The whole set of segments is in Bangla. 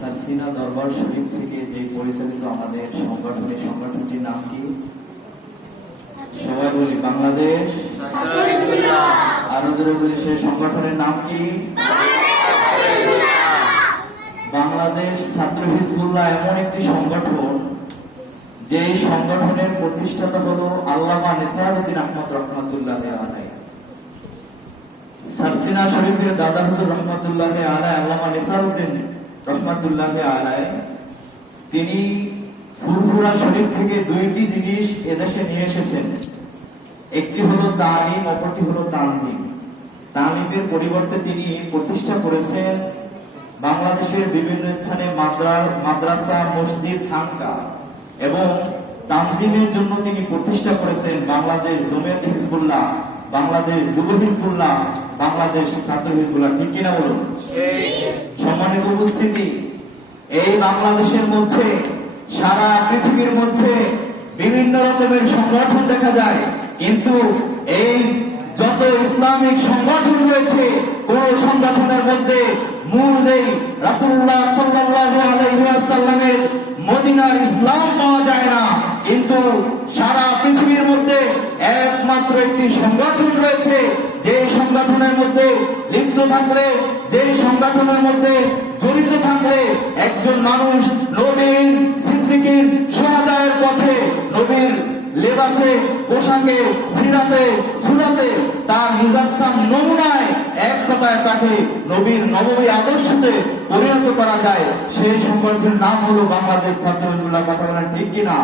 সারসিনা দরবার শরীফ থেকে যে পরিচালিত আমাদের সংগঠনটির নাম কি? সবাই বলি বাংলাদেশ। আরো জোরে বলি সেই সংগঠনের নাম কি? বাংলাদেশ ছাত্র হিজবুল্লাহ এমন একটি সংগঠন যে সংগঠনের প্রতিষ্ঠাতা হলো আল্লামা নিসারউদ্দিন আহমদ রহমাতুল্লাহ আলাইহি। সারসিনা শরীফের দাদা হুজুর রহমাতুল্লাহ আলাইহি, আল্লামা নিসারউদ্দিন রহমাতুল্লাহ আলাইহি, তিনি ফুরফুরা শরীফ থেকে দুইটি জিনিস এদেশে নিয়ে এসেছেন। একটি হলো তালিম, অপরটি হলো তানজিম। তালিমের পরিবর্তে তিনি প্রতিষ্ঠা করেছেন বাংলাদেশের বিভিন্ন স্থানে মাদ্রাসা, মসজিদ, খানকা, এবং তানজিমের জন্য তিনি প্রতিষ্ঠা করেছেন বাংলাদেশ জমিয়ত হিজবুল্লাহ, বাংলাদেশ যুব হিজবুল্লাহ, বাংলাদেশ ছাত্র হিজবুল্লাহ। ঠিক কিনা বলুন? সম্মানিত উপস্থিতি, এই বাংলাদেশের মধ্যে সারা পৃথিবীর মধ্যে বিভিন্ন রকমের সংগঠন দেখা যায়, কিন্তু এই যত ইসলামিক সংগঠন রয়েছে কোন সংগঠনের মধ্যে মূল যেই রাসূলুল্লাহ সাল্লাল্লাহু আলাইহি ওয়াসাল্লামের মদিনার ইসলাম পাওয়া যায় না। কিন্তু সারা পৃথিবীর মধ্যে একমাত্র একটি সংগঠন রয়েছে, যে সংগঠনের মধ্যে লিপ্ত থাকলে, যে সংগঠনের মধ্যে জড়িত থাকলে একজন মানুষ নবীর, সিদ্দিকীর, শুহাদায়ের পথে, নবীর লেবাসে, পোশাকে, সিরাতে, সুরাতে তার মুজাসসাম নমুনায় এক কথায় তাকে নবীর নববী আদর্শতে পরিণত করা যায়, সেই সংগঠনের নাম হলো বাংলাদেশ ছাত্র হিজবুল্লাহ। কথা বলেন ঠিক কিনা?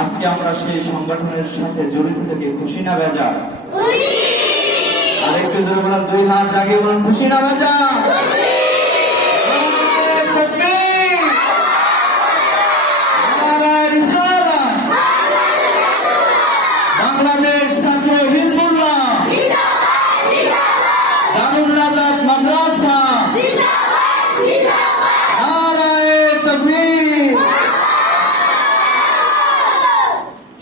আজকে আমরা সেই সংগঠনের সাথে জড়িত থেকে খুশি না বেজার? আরেকটু জোরে বলেন, দুই হাত জাগিয়ে বলেন, খুশি না বেজার?